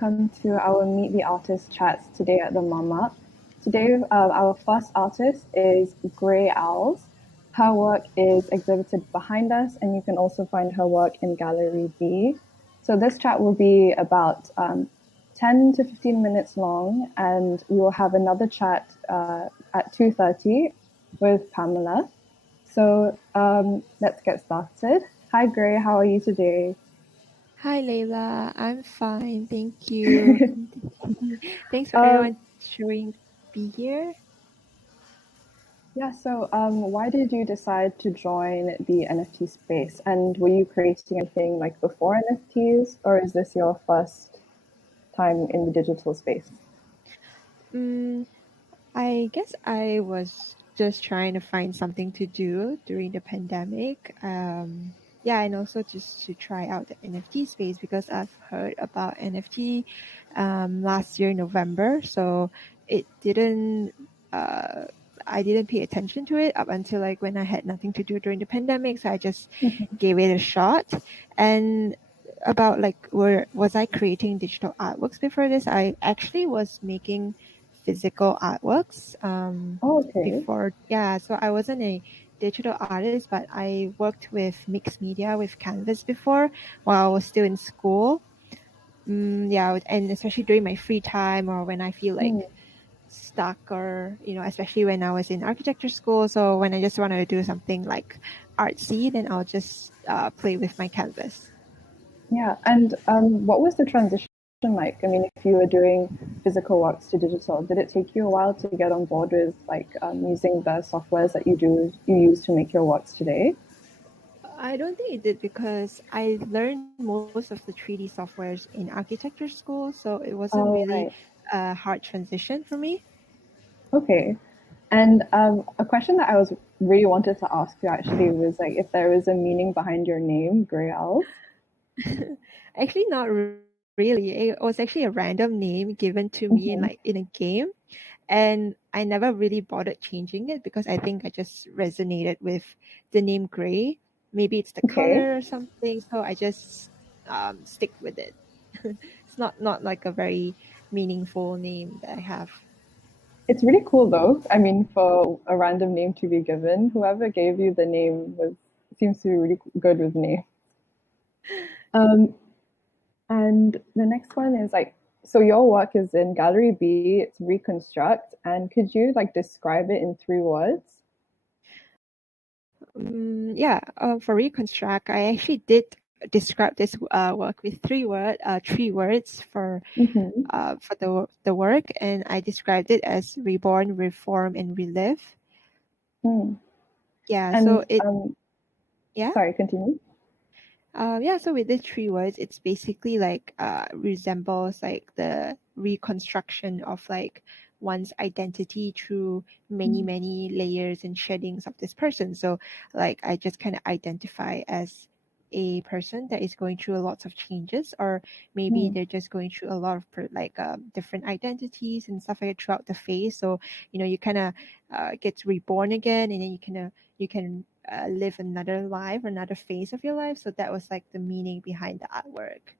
welcome to our Meet the Artist chats today at the Mama. Today, our first artist is Greyowlz. Her work is exhibited behind us, and you can also find her work in Gallery B. So this chat will be about 10 to 15 minutes long, and we will have another chat at 2:30 with Pamela. So let's get started. Hi, Grey. How are you today? Hi, Layla. I'm fine. Thank you. Thanks for Um, everyone showing be here. yeah, so why did you decide to join the NFT space? And were you creating anything like before NFTs, or is this your first time in the digital space? Mm, I guess I was just trying to find something to do during the pandemic. Yeah, and also just to try out the NFT space because I've heard about NFT last year, November. So it didn't. Uh, I didn't pay attention to it up until like when I had nothing to do during the pandemic. So I just gave it a shot. And about like where was I creating digital artworks before this? I actually was making physical artworks Oh, okay. before. Yeah, so I wasn't a digital artist, but I worked with mixed media with Canvas before while I was still in school. Yeah, and especially during my free time or when I feel Hmm. like stuck, or especially when I was in architecture school. So when I just wanted to do something like artsy, then I'll just play with my canvas. Yeah, and what was the transition like? I mean, if you were doing physical works to digital, did it take you a while to get on board with like using the softwares that you use to make your works today? I don't think it did because I learned most of the 3D softwares in architecture school, so it wasn't Oh, really right. a hard transition for me. Okay. And a question that I was really wanted to ask you actually was like if there was a meaning behind your name, Greyowlz. Actually, not really. It was actually a random name given to me in Hmm. a game, and I never really bothered changing it because I think I just resonated with the name Gray. Maybe it's the Okay. color or something, so I just stick with it. It's not like a very meaningful name that I have. It's really cool though. I mean, for a random name to be given, whoever gave you the name was seems to be really good with names. Um, and the next one is like, so your work is in Gallery B, it's Reconstruct, and could you like describe it in 3 words? Yeah, for reconstruct, I actually did describe this work with three words Hmm. for the work, and I described it as reborn, reform, and relive. Hmm. Yeah, And so yeah. sorry, continue. Yeah, so with these three words, it's basically like resembles like the reconstruction of like one's identity through many, Mm. many layers and sheddings of this person. So like I just kind of identify as a person that is going through a lot of changes, or maybe Mm. they're just going through a lot of different identities and stuff like that throughout the phase. So you kind of get reborn again, and then you can live another life, another phase of your life. So that was like the meaning behind the artwork.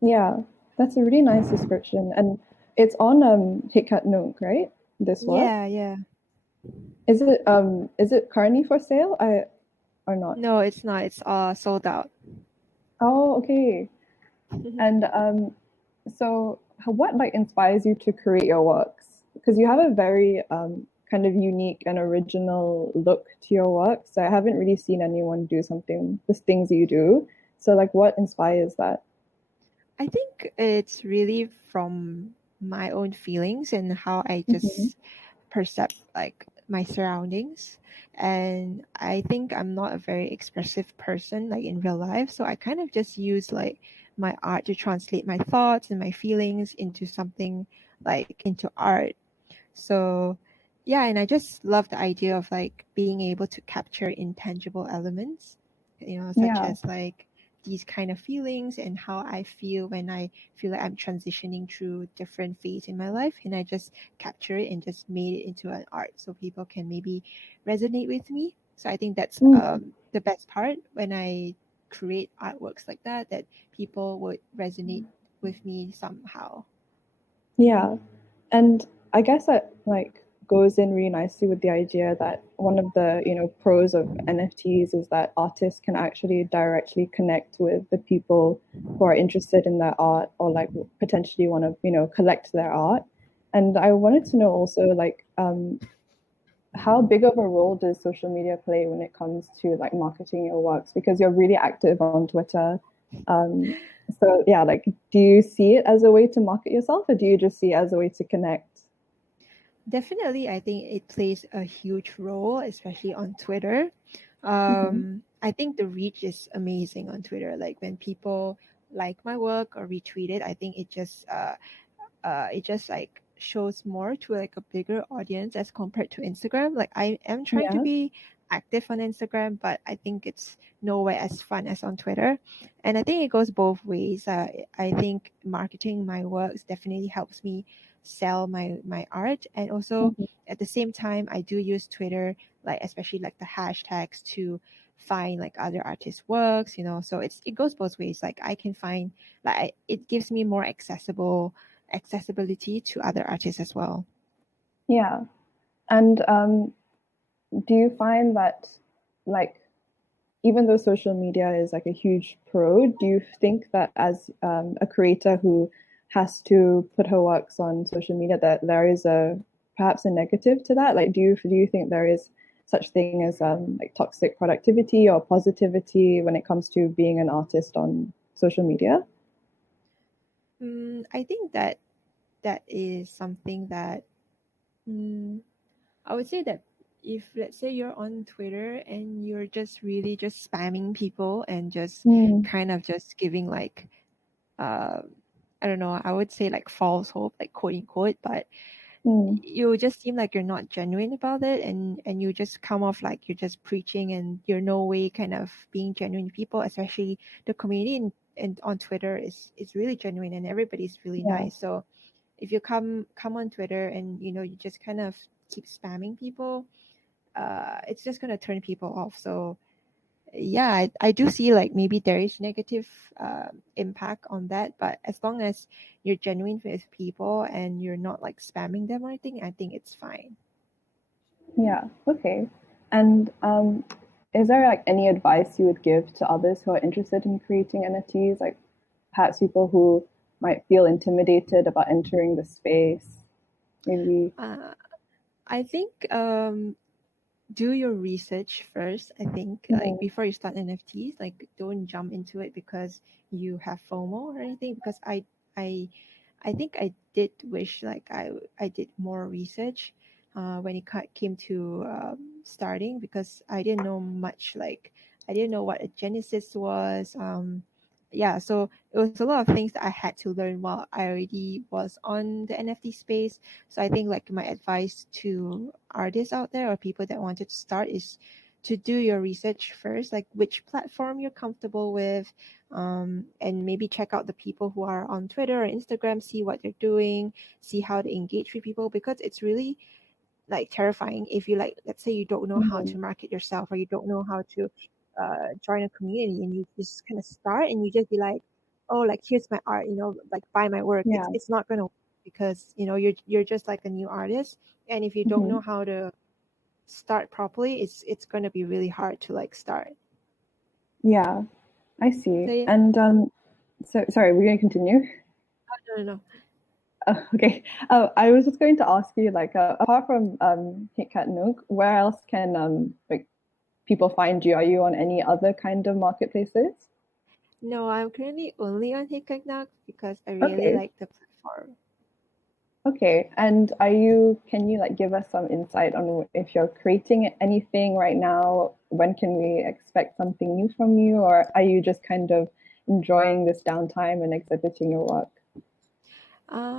Yeah, that's a really nice description. And it's on Hikat Nook, right? This work. Yeah, yeah. Is it currently for sale? I or not? No, it's not. It's sold out. Oh, okay. And so what like inspires you to create your works? Because you have a very kind of unique and original look to your work. So I haven't really seen anyone do something the things you do. So like what inspires that? I think it's really from my own feelings and how I Hmm. just perceive like my surroundings. And I think I'm not a very expressive person like in real life. So I kind of just use like my art to translate my thoughts and my feelings into something like into art. So, yeah, and I just love the idea of like being able to capture intangible elements, such Yeah. as like these kind of feelings and how I feel when I feel like I'm transitioning through different phase in my life, and I just capture it and just made it into an art so people can maybe resonate with me. So I think that's Mm. the best part when I create artworks like that, that people would resonate with me somehow. Yeah. And I guess that like goes in really nicely with the idea that one of the, pros of NFTs is that artists can actually directly connect with the people who are interested in their art or like potentially want to, collect their art. And I wanted to know also like how big of a role does social media play when it comes to like marketing your works? Because you're really active on Twitter. Um, so yeah, like, do you see it as a way to market yourself, or do you just see it as a way to connect? Definitely, I think it plays a huge role, especially on Twitter. Mm-hmm. I think the reach is amazing on Twitter. Like when people like my work or retweet it, I think it just like shows more to like a bigger audience as compared to Instagram. Like I am trying to Yeah. be active on Instagram, but I think it's nowhere as fun as on Twitter. And I think it goes both ways. I think marketing my works definitely helps me sell my art, and also Mm-hmm. at the same time I do use Twitter, like especially like the hashtags to find like other artists' works, so it goes both ways. Like I can find it gives me more accessibility to other artists as well. Yeah. And do you find that, like, even though social media is like a huge pro, do you think that as a creator who has to put her works on social media, that there is a perhaps a negative to that? Like, do you think there is such thing as like toxic productivity or positivity when it comes to being an artist on social media? I think that is something that mm, I would say that if let's say you're on Twitter and you're just really just spamming people and just Mm, kind of just giving like uh, I don't know, I would say like false hope, like quote unquote, but mm, you just seem like you're not genuine about it, and you just come off like you're just preaching and you're no way kind of being genuine people, especially the community and on Twitter is really genuine and everybody's really yeah, nice. So if you come on Twitter and you just kind of keep spamming people, it's just gonna turn people off. So yeah, I do see like maybe there is negative impact on that, but as long as you're genuine with people and you're not like spamming them or anything, I think it's fine. yeah. Okay. And is there like any advice you would give to others who are interested in creating NFTs? Like perhaps people who might feel intimidated about entering the space, maybe. uh, I think do your research first. I think like Mhm. before you start NFTs, like don't jump into it because you have FOMO or anything, because I I think I did wish like I did more research when it came to starting, because I didn't know much. Like I didn't know what a genesis was. Yeah, so it was a lot of things that I had to learn while I already was on the NFT space. So I think like my advice to artists out there or people that wanted to start is to do your research first, like which platform you're comfortable with, and maybe check out the people who are on Twitter or Instagram, see what they're doing, see how they engage with people, because it's really like terrifying if you like, let's say you don't know how Mhm. to market yourself or you don't know how to join a community, and you just kind of start and you just be like, oh, like here's my art, like buy my work. Yeah. It's not gonna work, because you're just like a new artist, and if you don't Mhm. know how to start properly, it's gonna be really hard to like start. Yeah, I So see. yeah, And so sorry, we're going to continue. no, no, no. Okay. I was just going to ask you, like, apart from HitCat Nook, where else can like people find you? Are you on any other kind of marketplaces? No, I'm currently only on TikTok because I really Okay. like the platform. Okay. And can you like give us some insight on if you're creating anything right now? When can we expect something new from you? Or are you just kind of enjoying this downtime and exhibiting your work?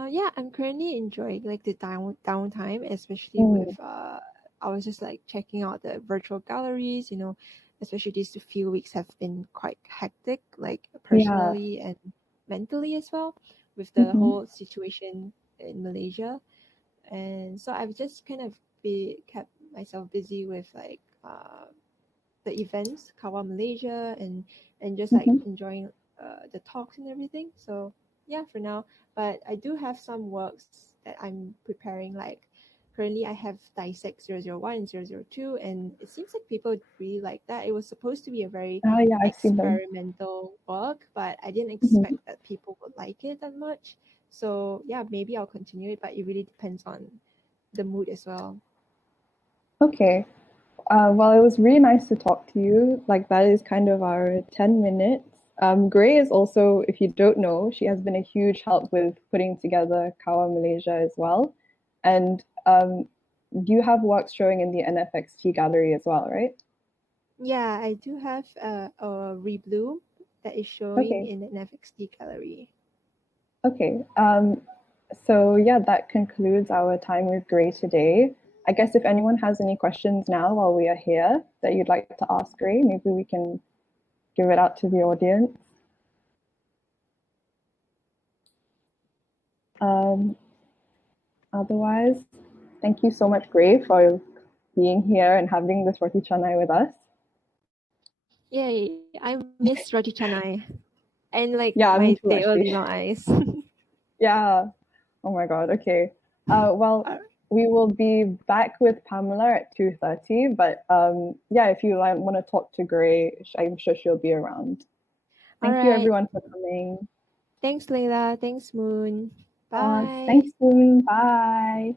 Yeah, I'm currently enjoying like the downtime, especially with Mm, I was just like checking out the virtual galleries, especially these few weeks have been quite hectic, like yeah. personally and mentally as well, with the Hmm. whole situation in Malaysia. And so I've just kind of be kept myself busy with like the events, CAWA Malaysia, and just like Hmm. enjoying the talks and everything. So yeah, for now. But I do have some works that I'm preparing. Like currently, I have Dissect 001 and 002, and it seems like people really like that. It was supposed to be a very Oh, yeah, I've seen them. experimental work, but I didn't Mhm. expect that people would like it that much. So yeah, maybe I'll continue it, but it really depends on the mood as well. Okay. Well, it was really nice to talk to you. Like, that is kind of our 10 minutes. Grey is also, if you don't know, she has been a huge help with putting together CAWA Malaysia as well. And you have works showing in the NFXT gallery as well, right? Yeah, I do have a rebloom that is showing Okay. in the NFXT gallery. Okay. So yeah, that concludes our time with Gray today. I guess if anyone has any questions now while we are here that you'd like to ask Gray, maybe we can give it out to the audience. Um, Otherwise, thank you so much, Gray, for being here and having this roti canai with us. Yay, I miss roti canai and like Yeah, me my too, teh actually. limau ice. Yeah. Oh my God. Okay. Well, Uh, we will be back with Pamela at 2:30. But yeah, if you like, want to talk to Gray, I'm sure she'll be around. All Thank you, right. everyone, for coming. Thanks, Layla. Thanks, Moon. Bye. Thanks, Moon. Bye.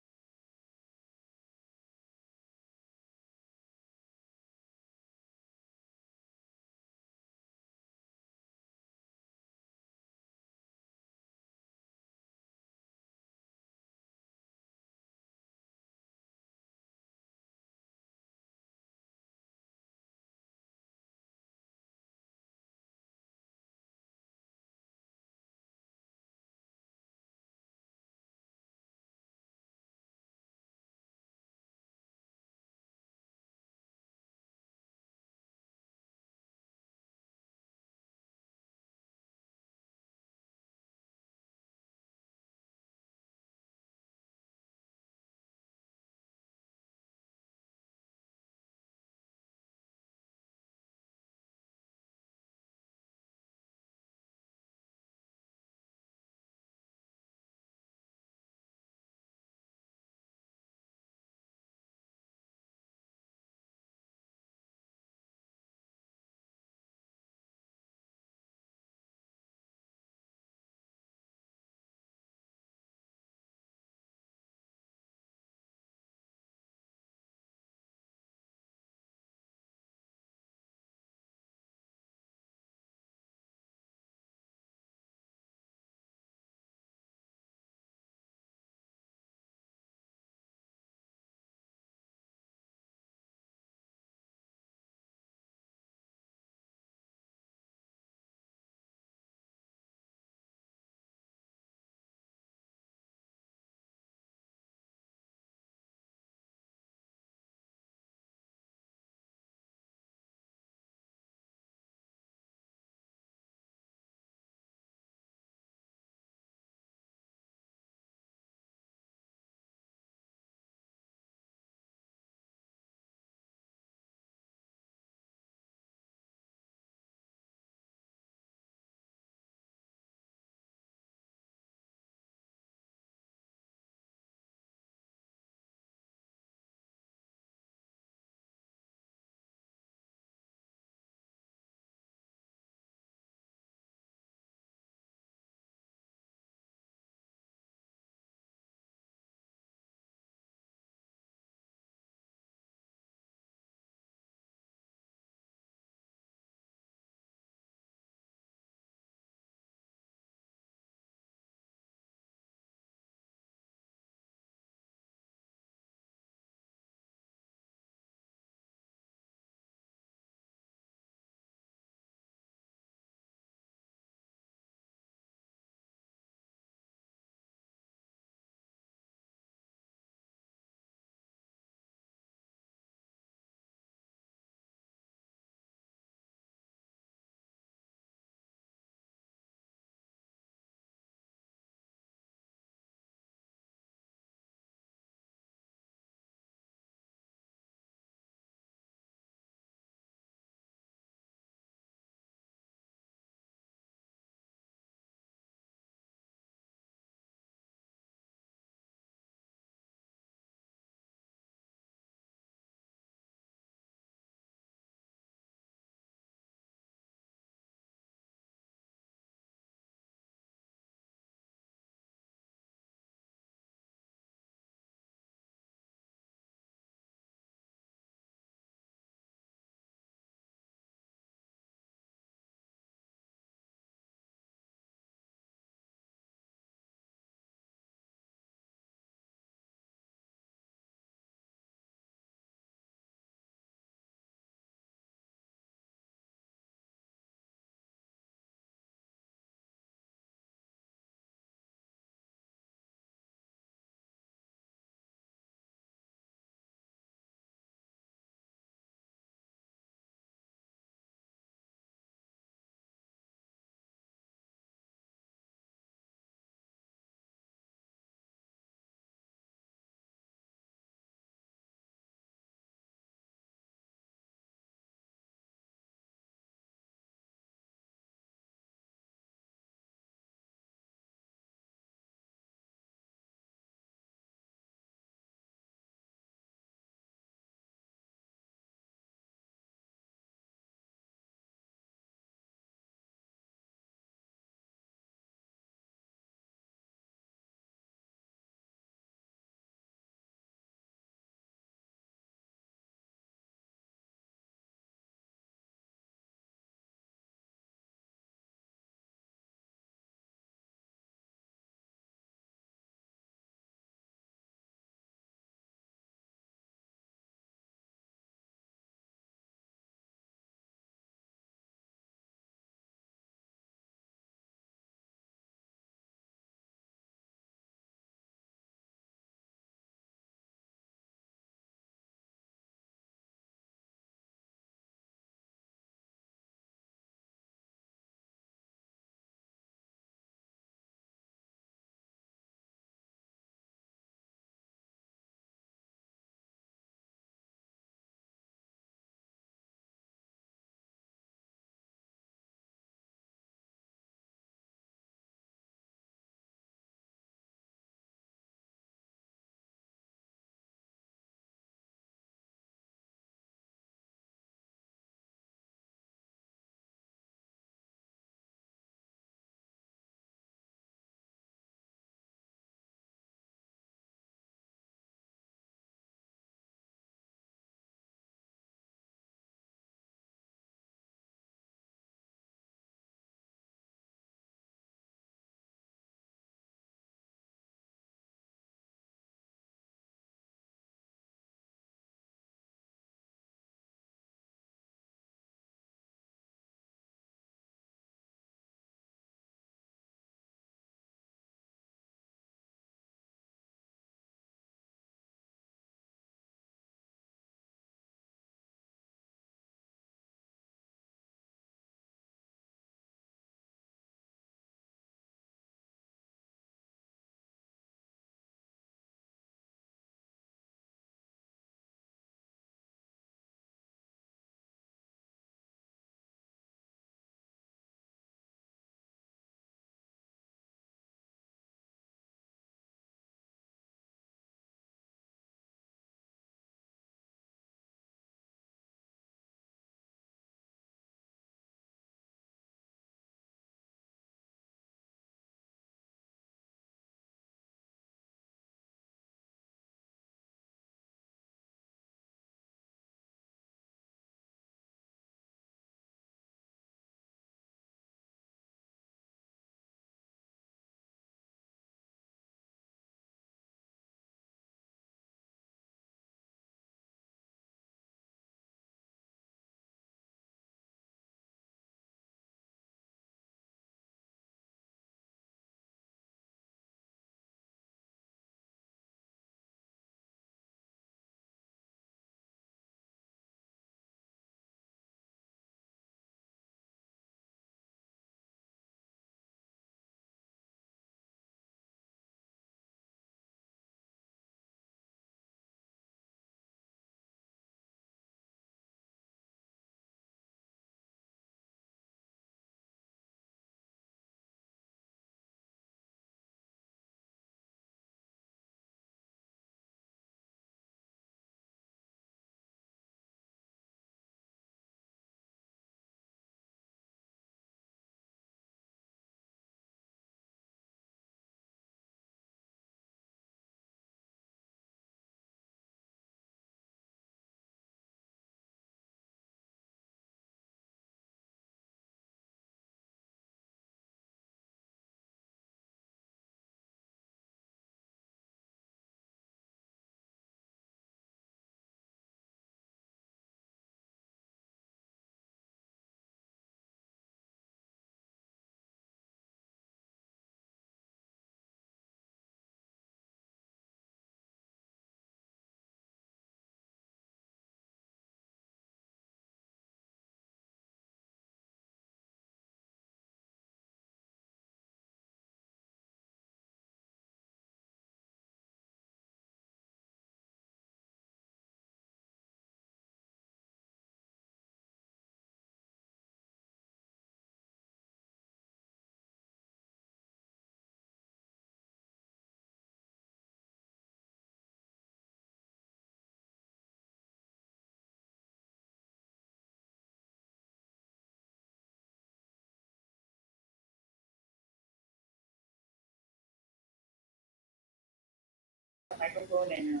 microphone and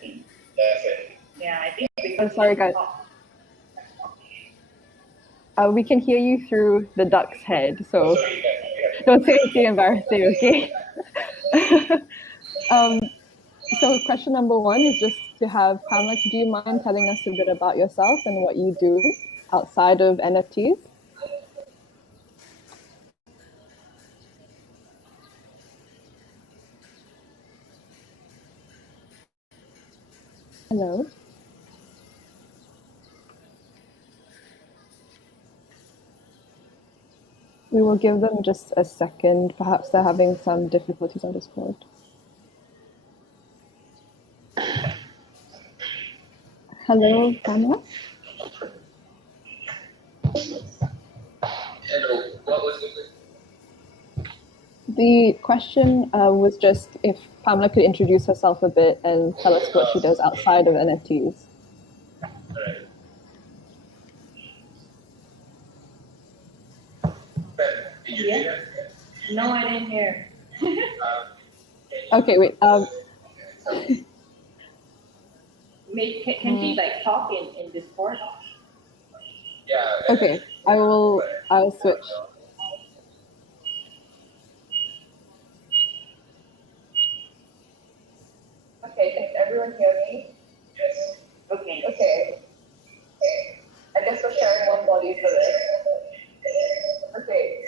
thing. Yeah, I think. I'm sorry, guys. We can hear you through the duck's head, so don't say anything embarrassing, okay? So question number one is just to have Pamela, do you mind telling us a bit about yourself and what you do outside of NFTs? Hello? We will give them just a second. Perhaps they're having some difficulties on Discord. Hello, Pamela? Hello, what was it? The question was just if Pamela could introduce herself a bit and tell us what she does outside of NFTs. Alright. Did you hear that? No, I didn't hear. Okay, wait. Can she like talk in Discord? Yeah. Okay, I'll switch. Okay, can everyone hear me? Yes. Okay. I guess we're sharing one body for this. Okay,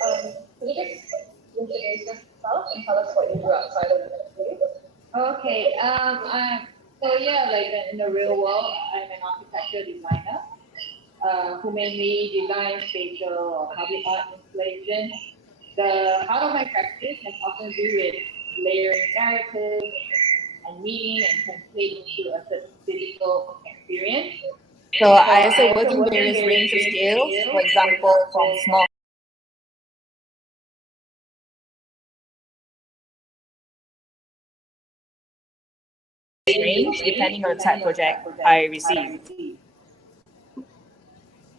can you just introduce yourself and tell us what you do outside of NFTs? Okay. So yeah, like in the real world, I'm an architecture designer who mainly designs spatial or public art installations. The heart of my practice has often to do with layering narratives and meaning and translating into a certain physical experience. So I also work in various range of scales, for example, from small range, depending on the type of project I receive.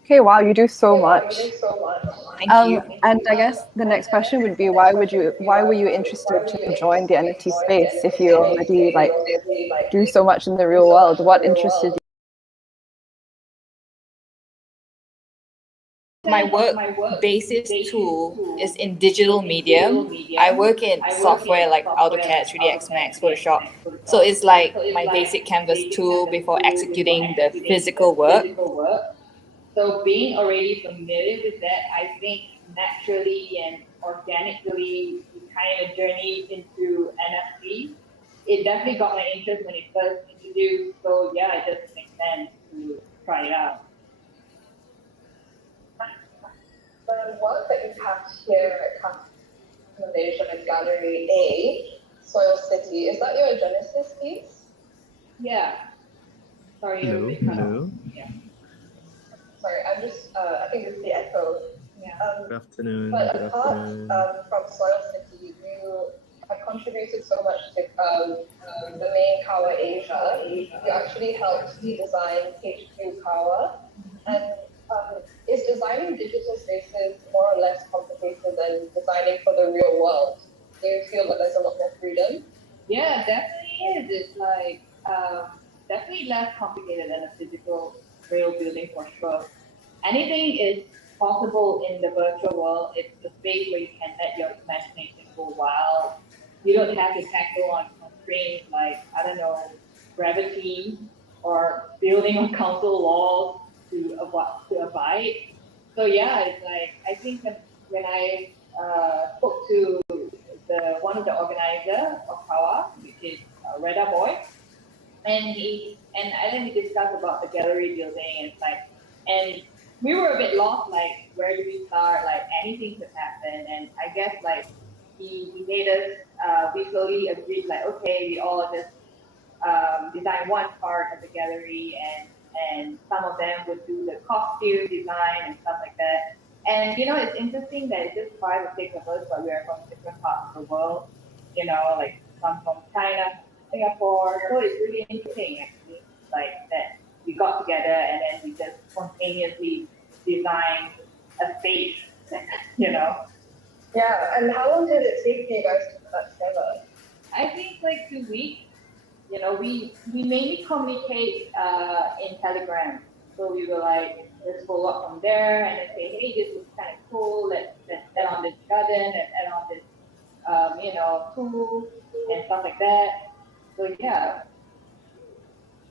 Okay, wow, you do so much. Thank you. And I guess the next question would be why were you interested to join the NFT space if you already do so much in the real world? What interested you? My work basis tool is in digital medium. I work in software like AutoCAD, 3ds Max, Photoshop. So it's like my basic canvas tool before executing the physical work. So being already familiar with that, I think naturally and organically kind of journey into NFT. It definitely got my interest when it first introduced. So yeah, it just makes sense to try it out. The work that you have here at Malaysia is Gallery A, Soil City. Is that your Genesis piece? Yeah. Sorry. Hello. Yeah. Sorry, I'm just, I think it's the echo. Yeah. Good afternoon. But Good apart afternoon. from Soil City, you have contributed so much to the main CAWA Asia. You actually helped design HQ CAWA. And is designing digital spaces more or less complicated than designing for the real world? Do you feel that there's a lot more freedom? Yeah, definitely is. It's like definitely less complicated than a physical real building for sure. Anything is possible in the virtual world. It's a space where you can let your imagination go wild. You don't have to tackle on constraints like, I don't know, gravity or building on council walls to abide. So yeah, it's like, I think that when I spoke to one of the organizer of CAWA, which is Reda Boy, and then we discussed about the gallery building and and we were a bit lost, like where do we start? Like anything could happen, and I guess like he made us we slowly agreed like okay, we all just design one part of the gallery, and some of them would do the costume design and stuff like that. And it's interesting that it's just 5 or 6 of us, but we are from different parts of the world. Like some from China, Singapore. So it's really interesting actually, like that we got together and then we just spontaneously designed a space. Yeah, and how long did it take you guys to put that together? I think like to week, we mainly communicate in Telegram. So we will like just follow up from there and then say, hey, this is kind of cool. Let's add on this garden, let's add on this pool and stuff like that. So yeah.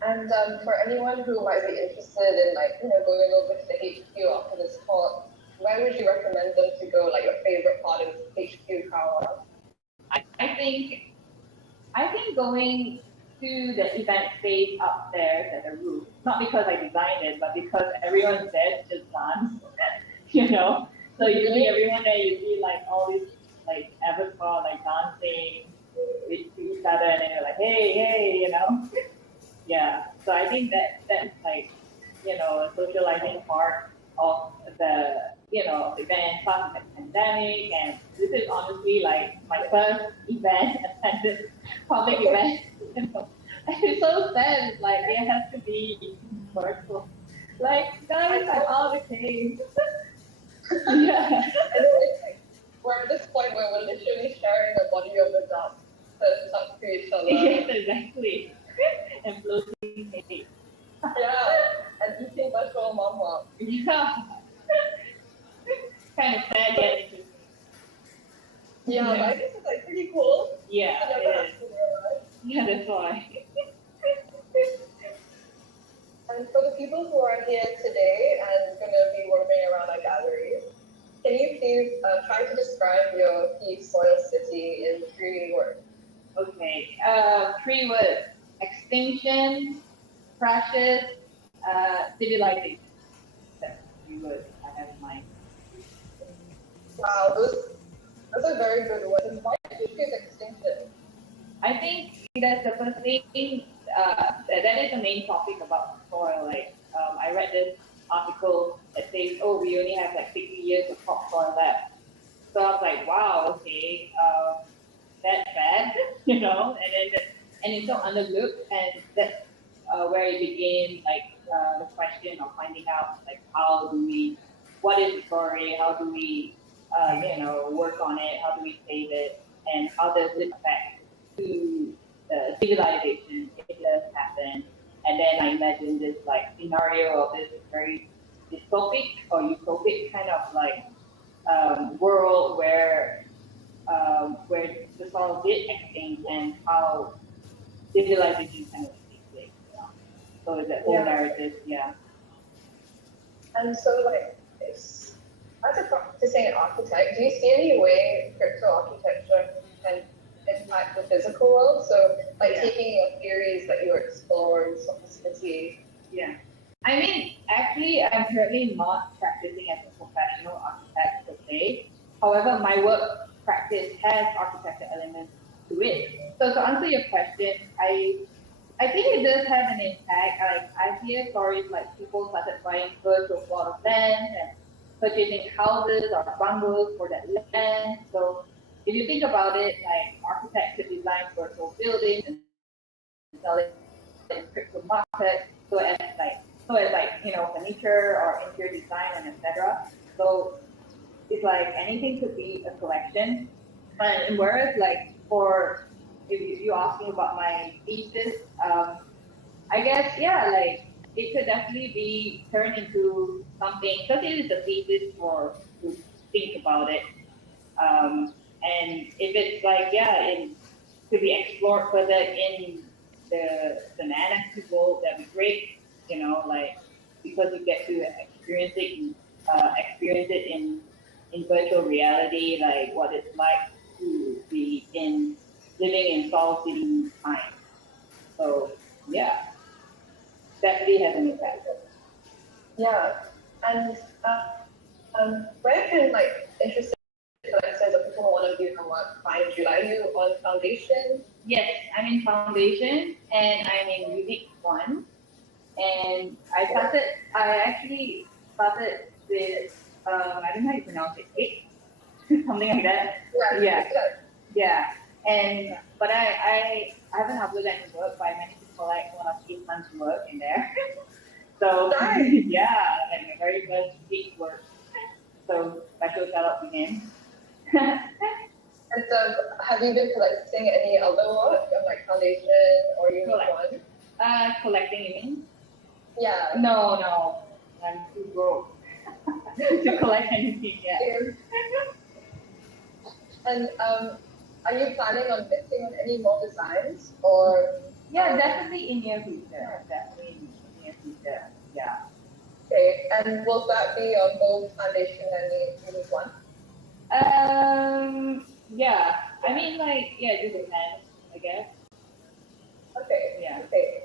And for anyone who might be interested in going over to the HQ after this talk, where would you recommend them to go? Like your favorite part of HQ CAWA? I think going to the event space upstairs at the roof, not because I designed it, but because everyone's there to just dance, So you see everyone there, you see like all these like avatar like dancing with each other, and then you're like, hey, Yeah. So I think that's like, a socializing part of the event plus the pandemic, and this is honestly like my first event attended public event. It's so sad. It's like it has to be virtual. Like guys, I'm out of the cave. Yeah. And it's like we're at this point where we're literally sharing a body of the dance to talk to each other. Yes, exactly. And floating cake. Yeah, and eating virtual mama. Yeah. Kind of sad yet interesting. Yeah, but I guess it's like pretty cool. Yeah, I never it is. actually realized. Yeah, that's why. And for the people who are here today and going to be roaming around our gallery, can you please try to describe your key soil city in 3 words? Okay, 3 words: extinction, crashes, civilization. That's 3 words I have in mind. Wow, those are very good words. And why did you choose extinction? I think that's the first thing. That is the main topic about soil. Like, I read this article that says, "Oh, we only have like 60 years of topsoil left." So I was like, "Wow, okay, that's bad," and it's so underlooked, and that's where it began. Like the question of finding out like what is the story? How do we, work on it? How do we save it? And how does it affect to the civilization if it does happen? And then I imagine this like scenario of this very dystopic or utopic kind of like world where the soil did extinct and how civilization kind of takes place. So it's that whole narrative, yeah. And so, as a practicing architect, do you see any way crypto architecture can impact the physical world? So, taking your theories that you explore in Sophicity. Yeah. I mean, actually, I'm currently not practicing as a professional architect per se. However, my work practice has architecture elements to it. So to answer your question, I think it does have an impact. Like I hear stories like people started buying virtual plot of land and purchasing houses or bungalows for that land. So if you think about it, like architects could design virtual buildings and sell it in crypto market, so as furniture or interior design and etc. So it's like anything could be a collection. And whereas like if you're asking about my thesis, I guess it could definitely be turned into something, because it is a thesis to think about it. And if it's it could be explored further in the NFT world, that'd be great. Because you get to experience it in virtual reality, like what it's like to be living in Seoul City time. So yeah, definitely has an impact. Yeah, and where can interested collectors or people who want to view your work find you? Are you on Foundation? Yes, I'm in Foundation and I'm in Unique One. And I actually started with, I don't know how you pronounce it, something like that. Yeah. But I haven't uploaded any work, but I managed to collect one of Keithman's work in there. So nice. Yeah, like my very first big work. So special shout out to him. And have you been collecting any other work on like Foundation or Unique One? Collecting, you mean? Yeah. No. I'm too broke to collect anything yet. And are you planning on mixing any more designs or? Yeah, definitely in near future. Definitely in near future. Yeah. Okay, and will that be on both Foundation and Unique One? Yeah. I mean, like, yeah, it just depends, I guess. Okay. Yeah. Okay.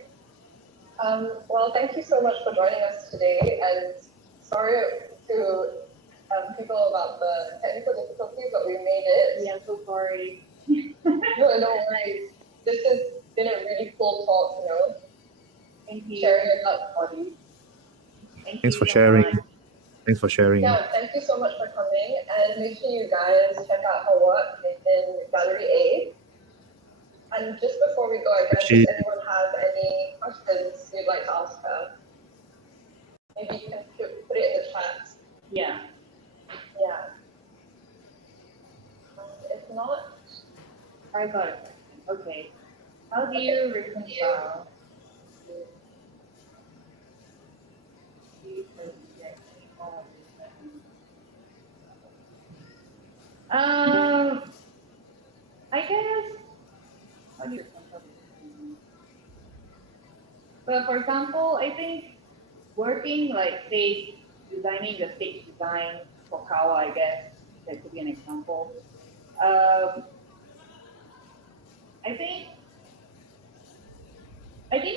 Well, thank you so much for joining us today, and sorry to people about the technical difficulties, but we made it. Yeah, I'm so sorry. No, no worries. This has been a really cool talk, you know. Thank you. Sharing about body. Thanks for sharing. Thanks for sharing. Yeah, thank you so much for coming, and make sure you guys check out her work in Gallery A. And just before we go, I guess, does anyone have any questions you'd like to ask her? Maybe you can put it in the chat. Yeah. Yeah. If not, I got it. Okay. How do you reconcile? I guess. How do you reconcile this? But for example, I think working like say designing the stage design for CAWA, I guess that could be an example. I think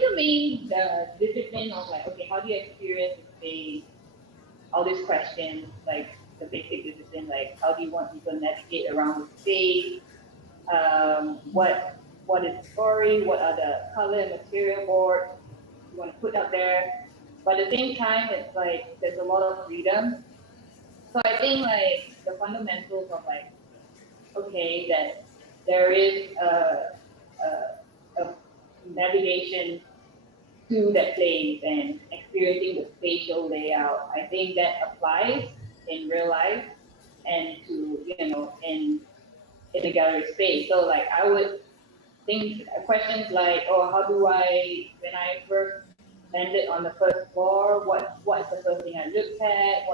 the discipline of like, okay, how do you experience the space? All these questions, like the basic discipline, like how do you want people to navigate around the space? What is the story? What are the color and material boards you want to put out there? But at the same time, it's like there's a lot of freedom. So I think like the fundamentals of like, okay, that there is a navigation to that place and experiencing the spatial layout. I think that applies in real life and to, you know, in the gallery space. So like I would think questions like, oh, how do I, when I first landed on the first floor, what is the first thing I looked at?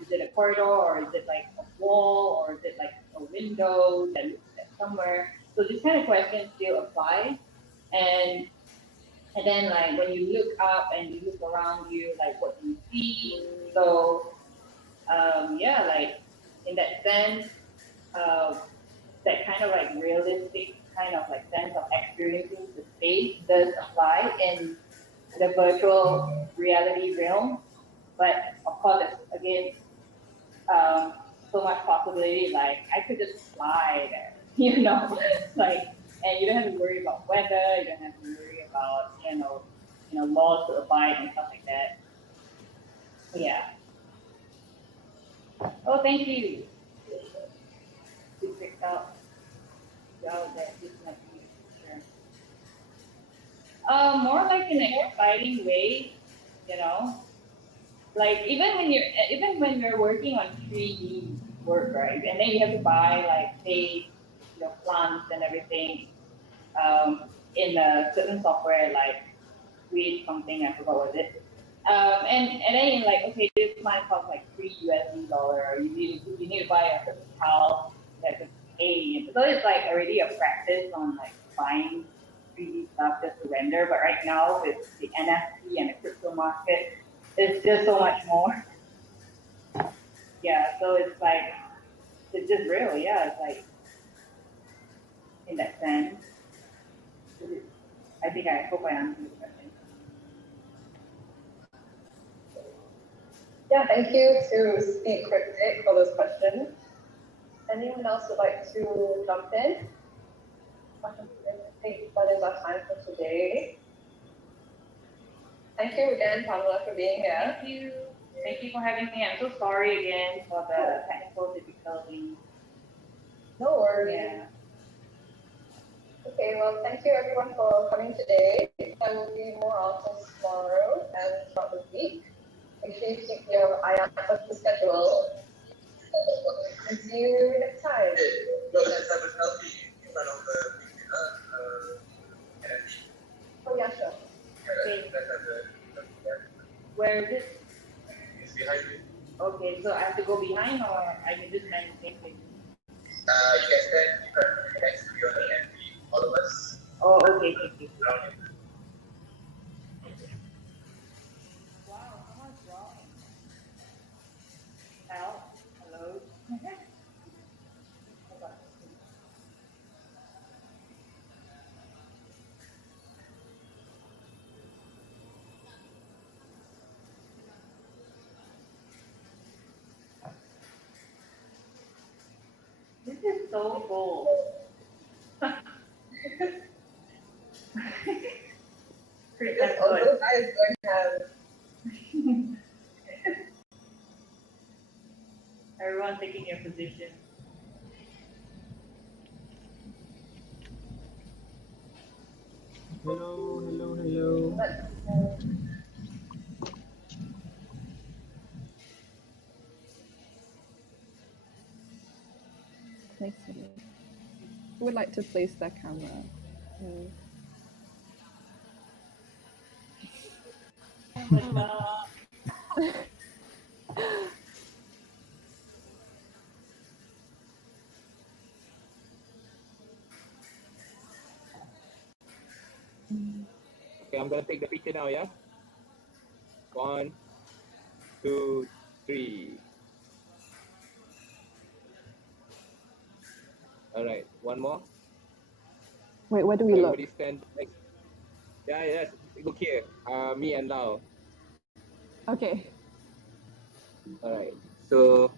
Is it a corridor, or is it like a wall, or is it like a window that looks at somewhere? So these kind of questions still apply. And then like when you look up and you look around you, like what do you see? So yeah, like in that sense, that kind of like realistic kind of like sense of experiencing the space does apply in the virtual reality realm. But of course, it's, again, so much possibility. Like I could just fly there, you know, like, and you don't have to worry about weather. You don't have to worry about you know laws to abide and stuff like that. Yeah. Oh, thank you. You picked up. Well, that just might be sure. More like in an exciting way, you know. Like even when you're working on 3D work, right? And then you have to buy like say your plants and everything in a certain software like Weed something, I forgot what it is. And then you're like, okay, this plant costs like $3 or you need to buy a certain tile that's a pay. So it's like already a practice on like buying 3D stuff just to render. But right now with the NFT and the crypto market, it's just so much more. Yeah, so it's like, it's just real, yeah, it's like, in that sense. I hope I answered the question. yeah, thank you to Speak Cryptic for those questions. Anyone else would like to jump in? I think that is our time for today. Thank you again, Pamela, for being here. Thank you. Thank you for having me. I'm so sorry again for the technical difficulties. No worries. Yeah. Okay, well, thank you everyone for coming today. There will be more artists tomorrow and throughout the week. Make sure you keep your eye out for the schedule. And see you next time. let's have a selfie in front of the NFT. Oh yeah, sure. Okay. Let's have the Where is it? It's behind you. Okay, so I have to go behind, or I can just stand next to you? You can stand next to your NFT, all of us. Oh, okay, thank you. Around it. Wow, someone's drawing. Hello? Hold on. This is so cool. Pretty Because all good. those guys don't have. Everyone taking your position. Hello. Nice to meet you. Who would like to place their camera? Okay, I'm gonna take the picture now, yeah? 1, 2, 3. Alright, one more. Wait, where do we look? Everybody stand next. Yeah, look here. Me and Lau. Okay. Alright, so.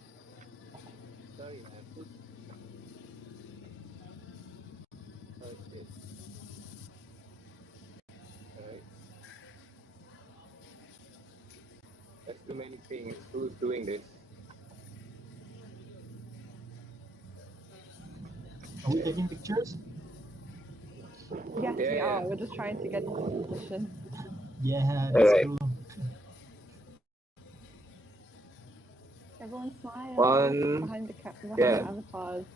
Sorry, man. Okay. Alright. There's too many things. Who's doing this? Are we taking pictures? Yes, we Yeah. are. We're just trying to get into position. Yeah, that's Alright. cool. Everyone smile. One. Behind the Yeah. avatars.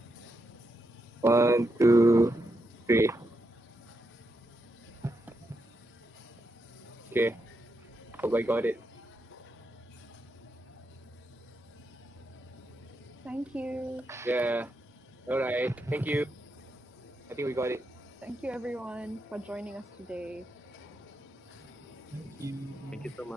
1, 2, 3. Okay. Hope I got it. Thank you. Yeah. Alright. Thank you. I think we got it. Thank you, everyone, for joining us today. Thank you. Thank you so much.